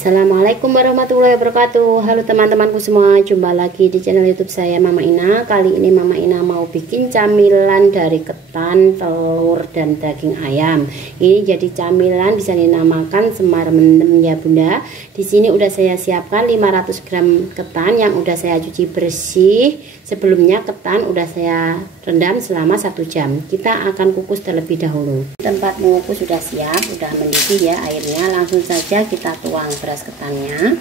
Assalamualaikum warahmatullahi wabarakatuh. Halo teman-temanku semua, jumpa lagi di channel YouTube saya Mama Ina. Kali ini Mama Ina mau bikin camilan dari ketan, telur, dan daging ayam. Ini jadi camilan bisa dinamakan semar mendem ya Bunda. Di sini udah saya siapkan 500 gram ketan yang udah saya cuci bersih. Sebelumnya ketan udah saya rendam selama 1 jam. Kita akan kukus terlebih dahulu. Tempat mengukus sudah siap, sudah mendidih ya airnya. Langsung saja kita tuang beras ketannya,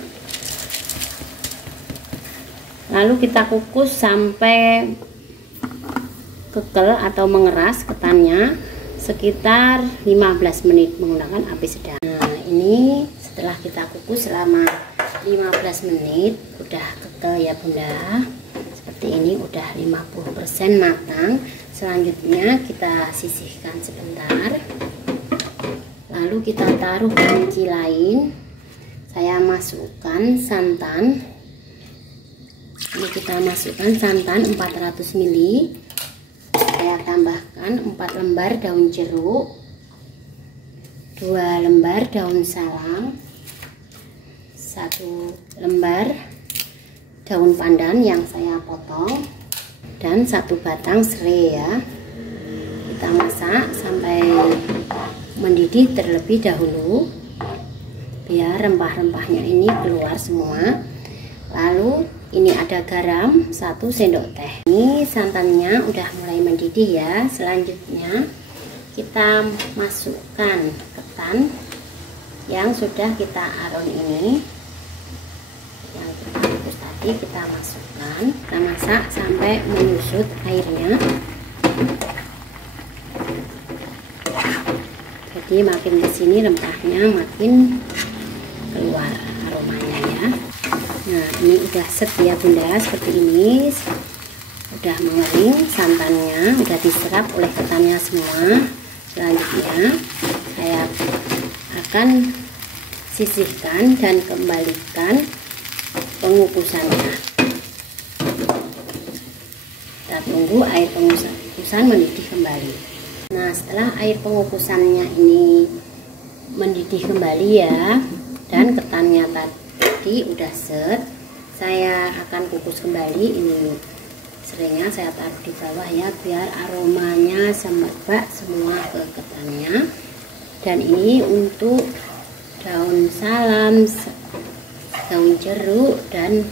lalu kita kukus sampai kekel atau mengeras ketannya sekitar 15 menit menggunakan api sedang. Nah, ini setelah kita kukus selama 15 menit udah kekel ya Bunda, seperti ini udah 50% matang. Selanjutnya kita sisihkan sebentar, lalu kita taruh panci lain. Saya masukkan santan. Ini kita masukkan santan 400 ml. Saya tambahkan 4 lembar daun jeruk, 2 lembar daun salam, 1 lembar daun pandan yang saya potong, dan 1 batang serai ya. Kita masak sampai mendidih terlebih dahulu biar rempah-rempahnya ini keluar semua. Lalu ini ada garam 1 sendok teh. Ini santannya udah mulai mendidih ya. Selanjutnya kita masukkan ketan yang sudah kita aron ini, yang kita kukus tadi kita masukkan. Kita masak sampai menyusut airnya. Jadi makin kesini rempahnya makin keluar aromanya ya. Nah, ini udah set ya Bunda, seperti ini. Udah mengering santannya, udah diserap oleh ketannya semua. Selanjutnya saya akan sisihkan dan kembalikan pengukusannya. Kita tunggu air pengukusan mendidih kembali. Nah, setelah air pengukusannya ini mendidih kembali ya, dan ketannya tadi udah set, saya akan kukus kembali. Ini serainya saya taruh di bawah ya, biar aromanya merebak semua ke ketannya. Dan ini untuk daun salam, daun jeruk, dan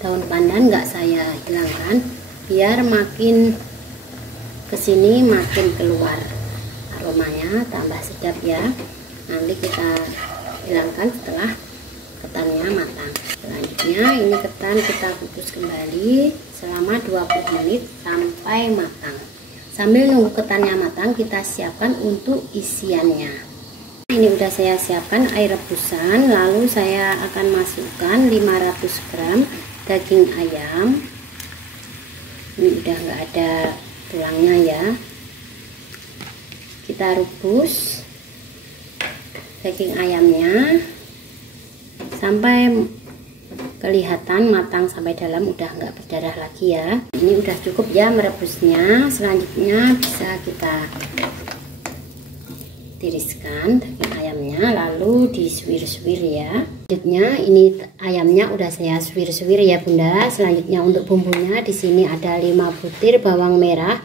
daun pandan nggak saya hilangkan, biar makin kesini makin keluar aromanya, tambah sedap ya. Nanti kita hilangkan setelah ketannya matang. Selanjutnya ini ketan kita kukus kembali selama 20 menit sampai matang. Sambil nunggu ketannya matang, kita siapkan untuk isiannya. Ini udah saya siapkan air rebusan, lalu saya akan masukkan 500 gram daging ayam. Ini udah nggak ada tulangnya ya. Kita rebus daging ayamnya sampai kelihatan matang sampai dalam, udah nggak berdarah lagi ya. Ini udah cukup ya merebusnya. Selanjutnya bisa kita tiriskan daging ayamnya, lalu disuir-suir ya. Selanjutnya ini ayamnya udah saya suir-suir ya Bunda. Selanjutnya untuk bumbunya di sini ada 5 butir bawang merah,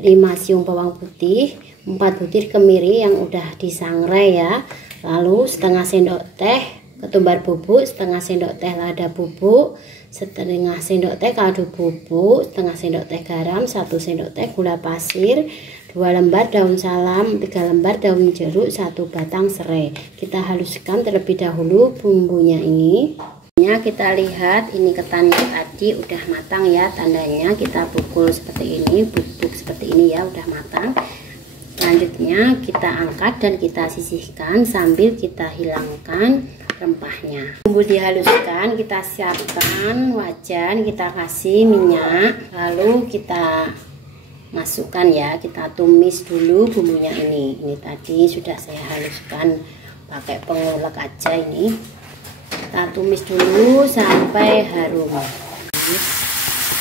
5 siung bawang putih, 4 butir kemiri yang udah disangrai ya. Lalu setengah sendok teh ketumbar bubuk, setengah sendok teh lada bubuk, setengah sendok teh kaldu bubuk, setengah sendok teh garam, 1 sendok teh gula pasir, 2 lembar daun salam, 3 lembar daun jeruk, 1 batang serai. Kita haluskan terlebih dahulu bumbunya ini. Kita lihat ini ketannya tadi udah matang ya, tandanya kita pukul seperti ini, bubuk seperti ini ya, udah matang. Selanjutnya kita angkat dan kita sisihkan sambil kita hilangkan rempahnya. Bumbu dihaluskan, kita siapkan wajan, kita kasih minyak, lalu kita masukkan ya, kita tumis dulu bumbunya ini. Ini tadi sudah saya haluskan pakai pengulek aja ini. Kita tumis dulu sampai harum.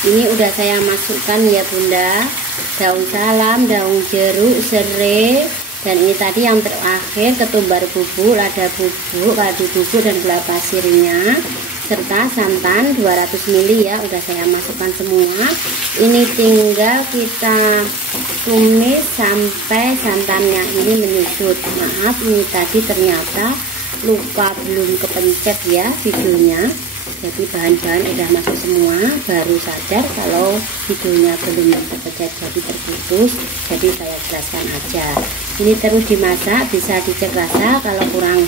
Ini udah saya masukkan ya Bunda, daun salam, daun jeruk, serai, Dan ini tadi yang terakhir ketumbar bubuk, lada bubuk, kaldu bubuk dan gula pasirnya, serta santan 200 ml ya, udah saya masukkan semua. Ini tinggal kita tumis sampai santannya ini menyusut. Maaf, ini tadi ternyata lupa belum kepencet ya videonya. Jadi bahan-bahan udah masuk semua, baru sadar kalau videonya belum terpencet, jadi terputus. Jadi saya jelaskan aja. Ini terus dimasak, bisa dicek rasa, kalau kurang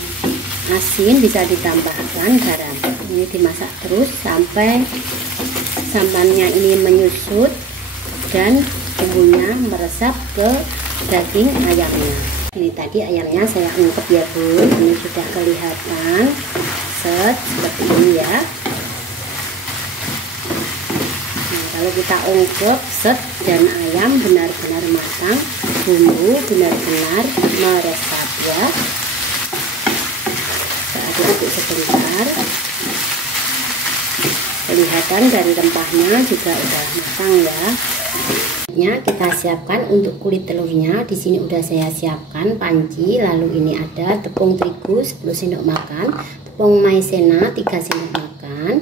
asin bisa ditambahkan garam. Ini dimasak terus sampai santannya ini menyusut dan bumbunya meresap ke daging ayamnya. Ini tadi ayamnya saya ungkep ya Bu, ini sudah kelihatan set seperti ini ya. Nah, kalau kita ungkep set dan ayam benar-benar matang, bumbu benar-benar meresap ya. Aduk-aduk sebentar, kelihatan dari rempahnya juga udah matang ya. Kita siapkan untuk kulit telurnya. Di sini udah saya siapkan panci, lalu ini ada tepung terigu 10 sendok makan, tepung maizena 3 sendok makan.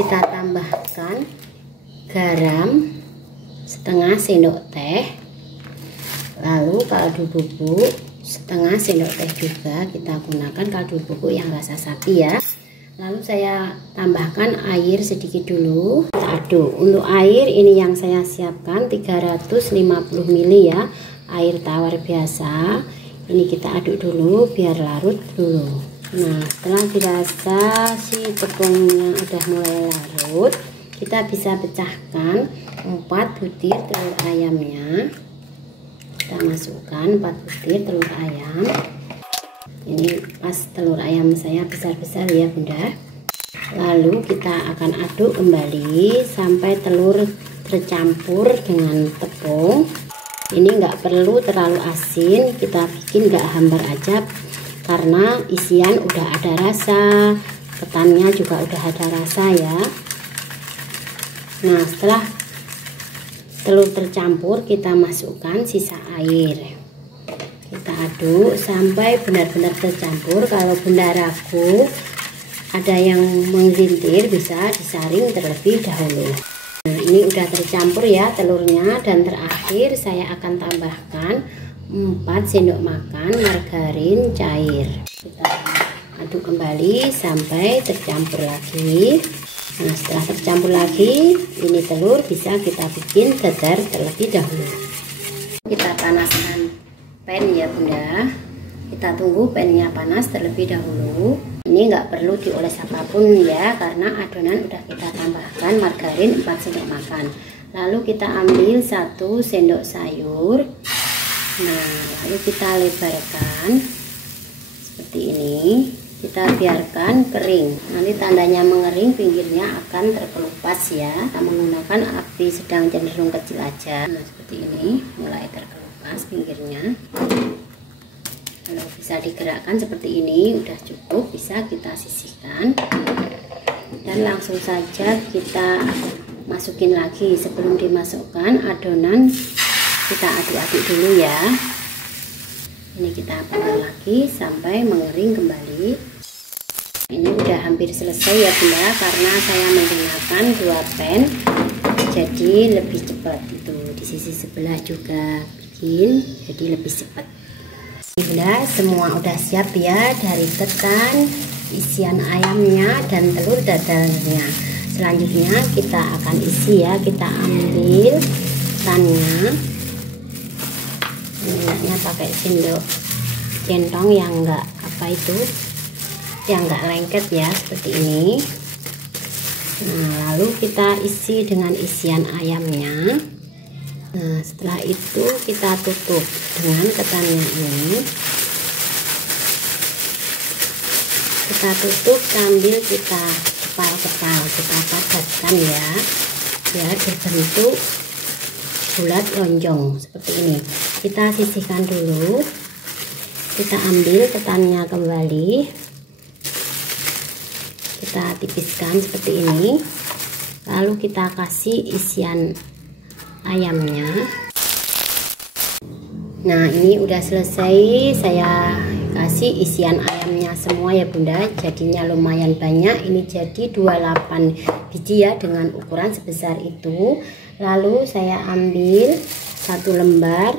Kita tambahkan garam setengah sendok teh, lalu kaldu bubuk setengah sendok teh juga, kita gunakan kaldu bubuk yang rasa sapi ya. Lalu saya tambahkan air sedikit dulu, kita aduk. Untuk air ini yang saya siapkan 350 ml ya, air tawar biasa. Ini kita aduk dulu biar larut dulu. Nah, setelah dirasa si tepungnya udah mulai larut, kita bisa pecahkan 4 butir telur ayamnya. Kita masukkan 4 butir telur ayam. Ini pas telur ayam saya besar-besar ya Bunda. Lalu kita akan aduk kembali sampai telur tercampur dengan tepung. Ini nggak perlu terlalu asin, kita bikin nggak hambar aja karena isian udah ada rasa, ketannya juga udah ada rasa ya. Nah, setelah telur tercampur kita masukkan sisa air, kita aduk sampai benar-benar tercampur. Kalau Bunda ragu ada yang menggelintir, bisa disaring terlebih dahulu. Nah, ini udah tercampur ya telurnya, dan terakhir saya akan tambahkan 4 sendok makan margarin cair. Kita aduk kembali sampai tercampur lagi. Nah, setelah tercampur lagi, ini telur bisa kita bikin dadar terlebih dahulu. Kita panaskan pan ya Bunda, kita tunggu pannya panas terlebih dahulu. Ini nggak perlu dioles apapun ya, karena adonan udah kita tambahkan margarin 4 sendok makan. Lalu kita ambil 1 sendok sayur. Nah, lalu kita lebarkan seperti ini, kita biarkan kering. Nanti tandanya mengering, pinggirnya akan terkelupas ya. Kita menggunakan api sedang cenderung kecil aja. Nah, seperti ini, mulai terkelupas pinggirnya. Kalau bisa digerakkan seperti ini udah cukup, bisa kita sisihkan dan langsung saja kita masukin lagi. Sebelum dimasukkan adonan kita aduk-aduk dulu ya. Ini kita bakar lagi sampai mengering kembali. Ini udah hampir selesai ya Bunda, karena saya menggunakan 2 pan jadi lebih cepat. Itu di sisi sebelah juga bikin jadi lebih cepat. Bunda, semua udah siap ya, dari ketan, isian ayamnya dan telur dadarnya. Selanjutnya kita akan isi ya, kita ambil ketannya. Minyaknya pakai sendok centong yang enggak apa itu, yang enggak lengket ya, seperti ini. Nah, lalu kita isi dengan isian ayamnya. Nah, setelah itu kita tutup dengan ketannya ini. Kita tutup sambil kita kepal-kepal, kita padatkan ya, biar berbentuk bulat lonjong seperti ini. Kita sisihkan dulu, kita ambil ketannya kembali, kita tipiskan seperti ini, lalu kita kasih isian ayamnya. Nah, ini udah selesai, saya kasih isian ayamnya semua ya Bunda. Jadinya lumayan banyak, ini jadi 28 biji ya, dengan ukuran sebesar itu. Lalu saya ambil satu lembar,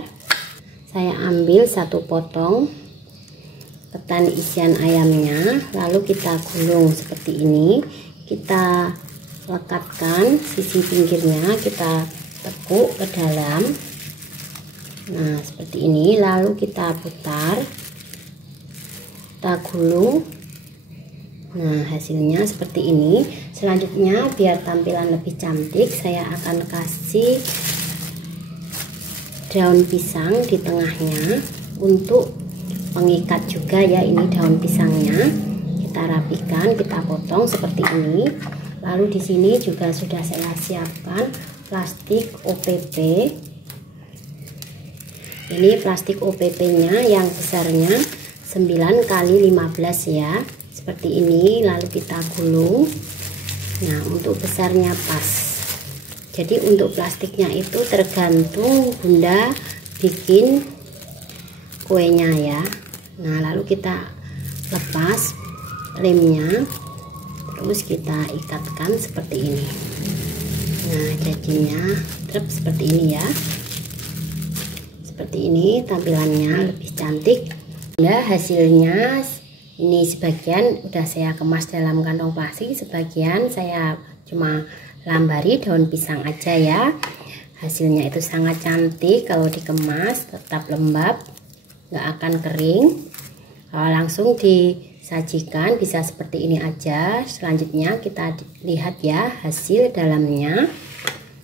saya ambil satu potong ketan isian ayamnya, lalu kita gulung seperti ini. Kita lekatkan sisi pinggirnya, kita tekuk ke dalam. Nah, seperti ini, lalu kita putar, kita gulung. Nah, hasilnya seperti ini. Selanjutnya, biar tampilan lebih cantik, saya akan kasih daun pisang di tengahnya untuk pengikat juga ya. Ini daun pisangnya kita rapikan, kita potong seperti ini. Lalu di sini juga sudah saya siapkan plastik OPP. Ini plastik OPP-nya yang besarnya 9 kali 15 ya. Seperti ini, lalu kita gulung. Nah, untuk besarnya pas. Jadi untuk plastiknya itu tergantung Bunda bikin kuenya ya. Nah, lalu kita lepas lemnya, terus kita ikatkan seperti ini. Nah, jadinya seperti ini ya. Seperti ini tampilannya lebih cantik. Nah, hasilnya ini sebagian udah saya kemas dalam kantong plastik, sebagian saya cuma lambari daun pisang aja ya. Hasilnya itu sangat cantik, kalau dikemas tetap lembab, nggak akan kering. Kalau langsung disajikan bisa seperti ini aja. Selanjutnya kita lihat ya hasil dalamnya.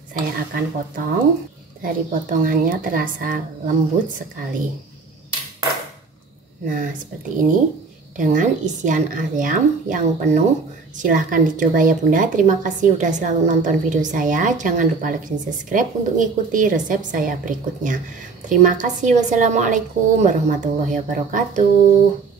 Saya akan potong. Dari potongannya terasa lembut sekali. Nah, seperti ini dengan isian ayam yang penuh. Silahkan dicoba ya Bunda. Terima kasih udah selalu nonton video saya. Jangan lupa like dan subscribe untuk mengikuti resep saya berikutnya. Terima kasih. Wassalamualaikum warahmatullahi wabarakatuh.